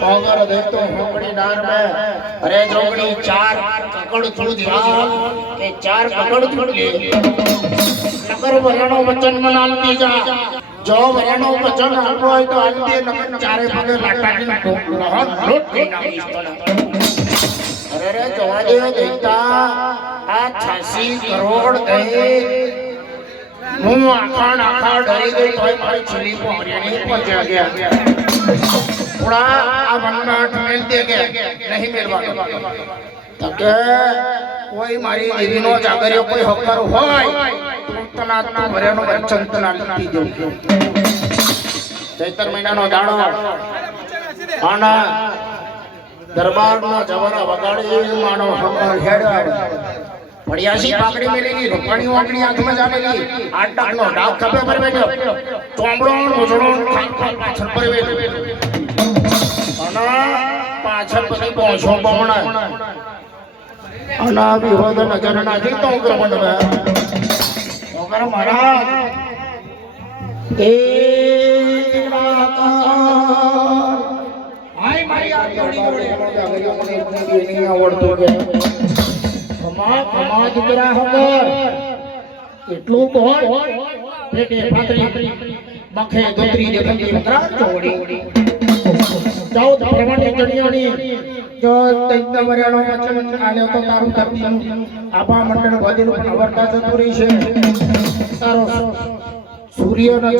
Power देतो होंगड़ी दान में अरे जोगड़ी चार ककड़ छुड़ दिया के चार ककड़ छुड़ ले नगर वरणो वचन में लाल की जा जो वरणो वचन हलवो है तो हल दे नगर चारे पगे लाटा की लहन लूट के नाम इस तरह अरे रे जोड़े देता आ 86 करोड़ गए હું આખા આખા ડરી ગઈ તોય મારી છેલ્લી પહોંચી પહોંચ્યા ગયા. થોડા આ મનમાં અર્થ મેલ દે કે નહીં મેળવાનો. તકે કોઈ મારી દેવીનો જાગર્યો કોઈ હક્કર હોય તના તું ભર્યાનો વચન તના લીધી દઉં. ચૈતર મહિનાનો દાડો આના દરબારમાં જવાના વગાડી માનો હેડ્યો પડિયાસી પાકડી મેલેલી રોકણી આંખમાં હાથમાં જામેલી આઠ ડાકનો ડાક ખભે પર બેઠો. ચોમડો ખાઈ પાછળ પર બેઠો. અને પાછળ પછી પહોંચો બમણા. અને વિરોધ નજર નાખી તો ઉગ્ર મંડવે ઉગ્ર મહારાજ. આય મારી આવડતું કે દીકરા હમર એટલું કોણ પેટે પાતળી મખે દોતરી દેખતી પતરા ચોડી ચૌદ પ્રમાણે જણિયોની જો છે. તારો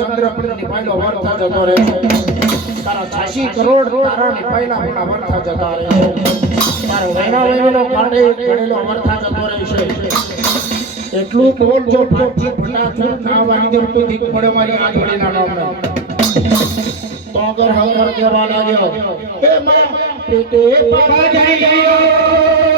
ચંદ્ર પણ નિભાયેલો અવરતા જતો રહે છે. તારા કરોડ તારા પહેલા પણ વર્થા જતા રહે છે તારો વૈના વૈનો કાંડે ગણેલો વર્થા જતો રહે છે. એટલું બોલ જો ફાટથી ફટાફટ ના વાળી દેવ તો દીક પડે મારી આ જોડીના નામે. તો અગર હવર કેવા લાગ્યો. હે માં પેટે પાપા જઈ ગયો.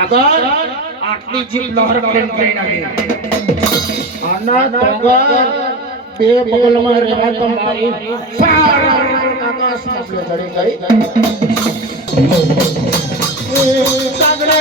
આગળ આટલી જીપ લહર પ્લેન કરી નાખી. આના ટોંગા બે બગલમાં રહેવા તો આકાશમાં ચડી ગઈ. સાગરે